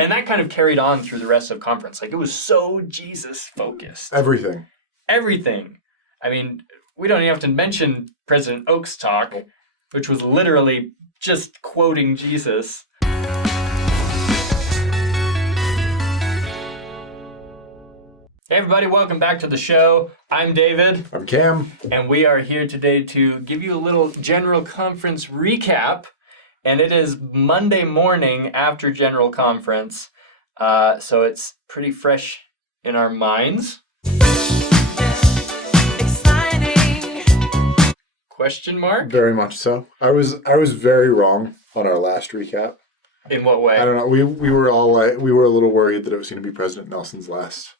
And that kind of carried on through the rest of conference. Like, it was so Jesus-focused. Everything. I mean, we don't even have to mention President Oak's talk, which was literally just quoting Jesus. Hey everybody, welcome back to the show. I'm David. I'm Cam. And we are here today to give you a little General Conference recap. And it is Monday morning after General Conference. So it's pretty fresh in our minds. Exciting. Question mark? Very much so. I was very wrong on our last recap. In what way? I don't know. We were all we were a little worried that it was going to be President Nelson's last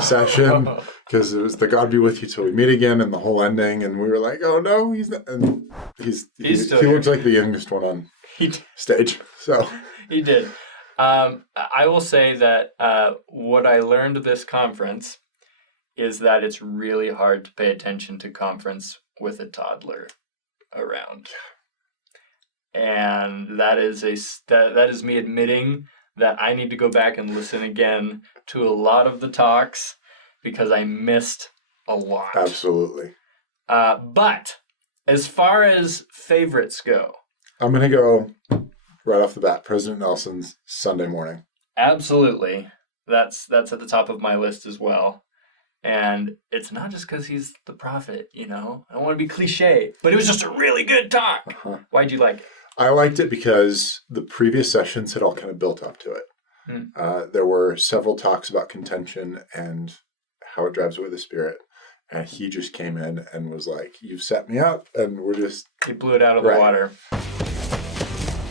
session, because it was the God be with you till we meet again and the whole ending, and we were like, oh no, he's not. And he looks like the youngest one on stage. So he did. I will say that what I learned this conference is that it's really hard to pay attention to conference with a toddler around, and that is me admitting that I need to go back and listen again to a lot of the talks because I missed a lot. Absolutely. But as far as favorites go, I'm going to go right off the bat, President Nelson's Sunday morning. Absolutely. That's at the top of my list as well. And it's not just because he's the prophet, you know. I don't want to be cliche, but it was just a really good talk. Uh-huh. Why'd you like it? I liked it because the previous sessions had all kind of built up to it. There were several talks about contention and how it drives away the Spirit. And he just came in and was like, you've set me up, and we're just... He blew it out of the water.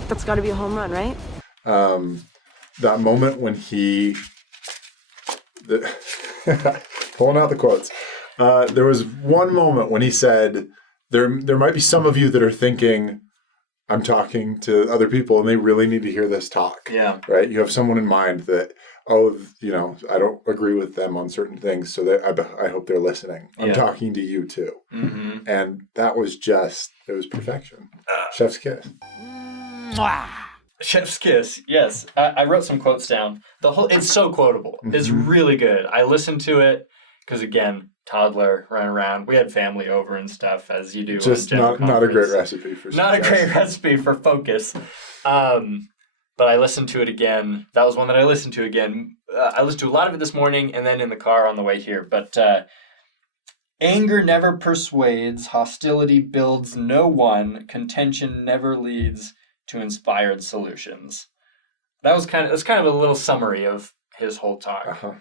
That's got to be a home run, right? That moment when pulling out the quotes. There was one moment when he said, there might be some of you that are thinking, I'm talking to other people and they really need to hear this talk. Yeah. Right? You have someone in mind that, I don't agree with them on certain things, so that I hope they're listening. I'm talking to you too. Mm-hmm. And that was it was perfection. Chef's kiss. Chef's kiss, yes. I wrote some quotes down. It's so quotable. Mm-hmm. It's really good. I listened to it because, again, toddler running around. We had family over and stuff, as you do. Just not a great recipe for not a great recipe for focus. But I listened to it again. That was one that I listened to again. I listened to a lot of it this morning and then in the car on the way here. But anger never persuades, hostility builds no one, contention never leads to inspired solutions. That's kind of a little summary of his whole talk. Uh-huh.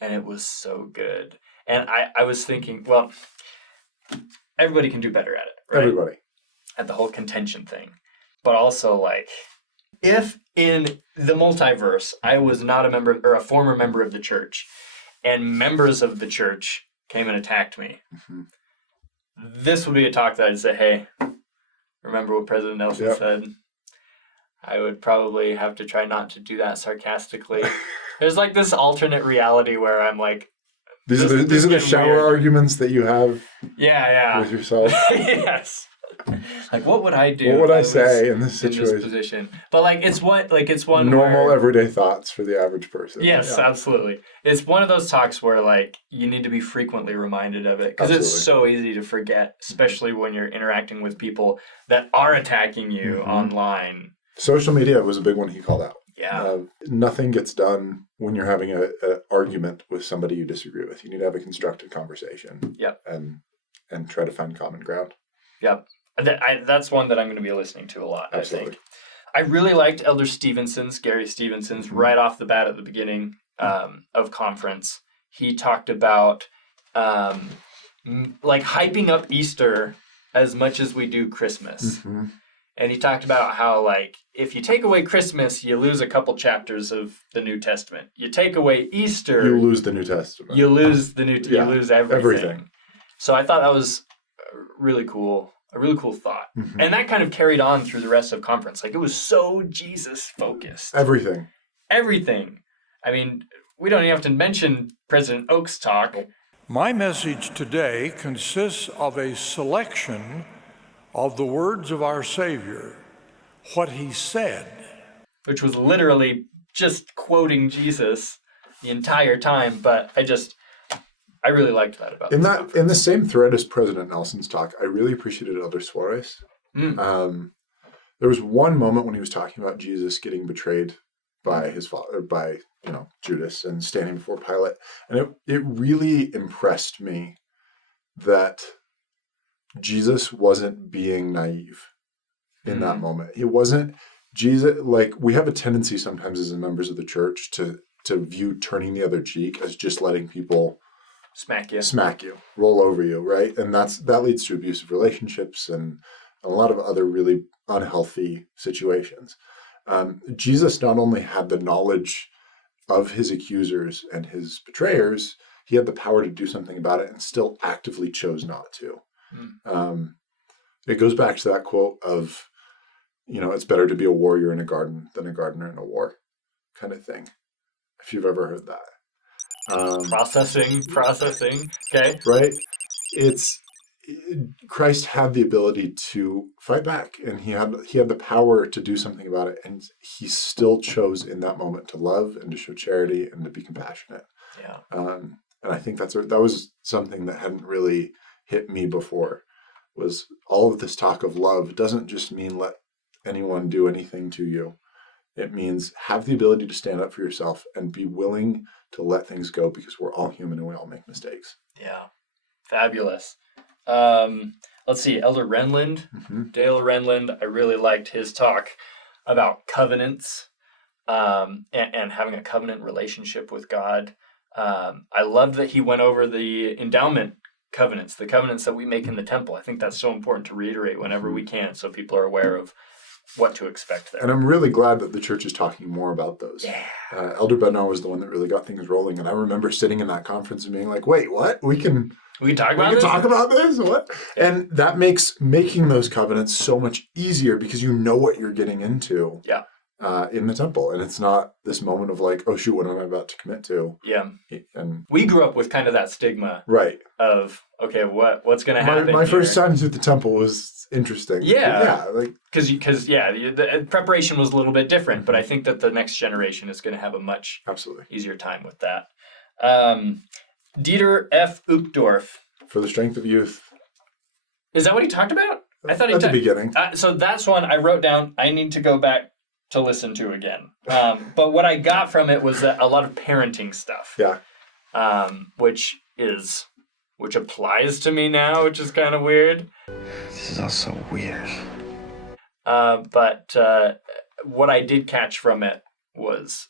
And it was so good. And I was thinking, well, everybody can do better at it, right? Everybody. At the whole contention thing. But also, like, if in the multiverse I was not a member or a former member of the church, and members of the church came and attacked me, mm-hmm. This would be a talk that I'd say, hey, remember what President Nelson said? I would probably have to try not to do that sarcastically. There's like this alternate reality where I'm like, these are the shower arguments that you have with yourself. Yes. Like, what would I do? What would I say in this situation? In this position? But it's one normal everyday thoughts for the average person. Yes, absolutely. It's one of those talks where you need to be frequently reminded of it because it's so easy to forget, especially when you're interacting with people that are attacking you online. Social media was a big one he called out. Yeah. Nothing gets done when you're having an argument with somebody you disagree with. You need to have a constructive conversation. Yep. And try to find common ground. Yep. That's one that I'm going to be listening to a lot, Absolutely. I think. I really liked Elder Gary Stevenson's, mm-hmm. right off the bat at the beginning of conference. He talked about hyping up Easter as much as we do Christmas. Mm-hmm. And he talked about how, if you take away Christmas, you lose a couple chapters of the New Testament. You take away Easter, you lose the New Testament. You lose you lose everything. So I thought that was a really cool thought. Mm-hmm. And that kind of carried on through the rest of conference. It was so Jesus-focused. Everything. I mean, we don't even have to mention President Oak's talk. My message today consists of a selection of the words of our Savior, what he said. Which was literally just quoting Jesus the entire time, but I really liked that about in the same thread as President Nelson's talk. I really appreciated Elder Suarez. There was one moment when he was talking about Jesus getting betrayed by his father, by Judas, and standing before Pilate, and it really impressed me that Jesus wasn't being naive in that moment. He wasn't. Jesus, like, we have a tendency sometimes as members of the church to view turning the other cheek as just letting people smack you, roll over you, right? And that leads to abusive relationships and a lot of other really unhealthy situations. Jesus not only had the knowledge of his accusers and his betrayers, he had the power to do something about it and still actively chose not to. It goes back to that quote of, it's better to be a warrior in a garden than a gardener in a war, kind of thing. If you've ever heard that. Processing. Okay. Right? Christ had the ability to fight back, and he had the power to do something about it, and he still chose in that moment to love and to show charity and to be compassionate. Yeah. And I think that was something that hadn't really hit me before, was all of this talk of love doesn't just mean let anyone do anything to you. It means have the ability to stand up for yourself and be willing to let things go, because we're all human and we all make mistakes. Yeah. Fabulous. Let's see, Elder Renland, Dale Renland, I really liked his talk about covenants and having a covenant relationship with God. I loved that he went over the endowment covenants, the covenants that we make in the temple. I think that's so important to reiterate whenever we can, so people are aware of what to expect there. And I'm really glad that the church is talking more about those. Yeah. Elder Benoit was the one that really got things rolling, and I remember sitting in that conference and being like, wait, what? We can talk about this? What? Yeah. And that makes making those covenants so much easier, because you know what you're getting into. Yeah. In the temple, and it's not this moment of like, oh shoot, what am I about to commit to? Yeah. And we grew up with kind of that stigma, right? Of okay, what's going to happen? My first times at the temple was interesting. Yeah, because the preparation was a little bit different, but I think that the next generation is going to have a much easier time with that. Dieter F. Uchtdorf, For the Strength of Youth. Is that what he talked about? I thought at the beginning. So that's one I wrote down. I need to go back to listen to again. But what I got from it was a lot of parenting stuff. Yeah. Which applies to me now, which is kind of weird. This is all so weird. But what I did catch from it was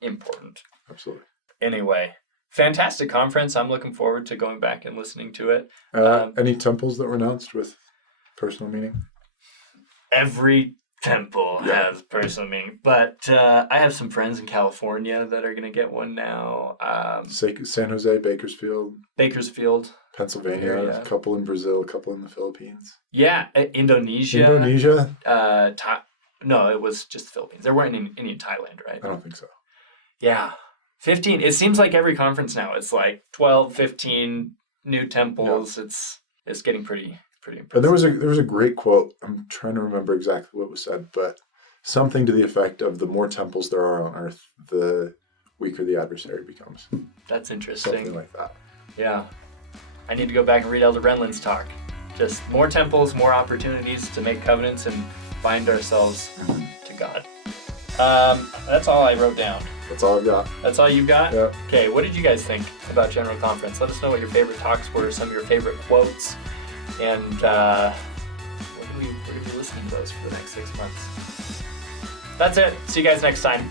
important. Absolutely. Anyway, fantastic conference. I'm looking forward to going back and listening to it. Any temples that were announced with personal meaning? Every temple has personal meaning, but I have some friends in California that are going to get one now. San Jose, Bakersfield, Pennsylvania, a couple in Brazil, a couple in the Philippines. Yeah, Indonesia. No, it was just the Philippines. There weren't any in Thailand, right? I don't think so. Yeah, 15. It seems like every conference now it's like 12, 15 new temples. Yeah. It's getting pretty impressive. And there was a great quote. I'm trying to remember exactly what was said, but something to the effect of the more temples there are on earth, the weaker the adversary becomes. That's interesting. Something like that. Yeah. I need to go back and read Elder Renland's talk. Just more temples, more opportunities to make covenants and bind ourselves to God. That's all I wrote down. That's all I've got. That's all you've got? Yeah. Okay, what did you guys think about General Conference? Let us know what your favorite talks were, some of your favorite quotes, and we're going to be listening to those for the next 6 months. That's it. See you guys next time.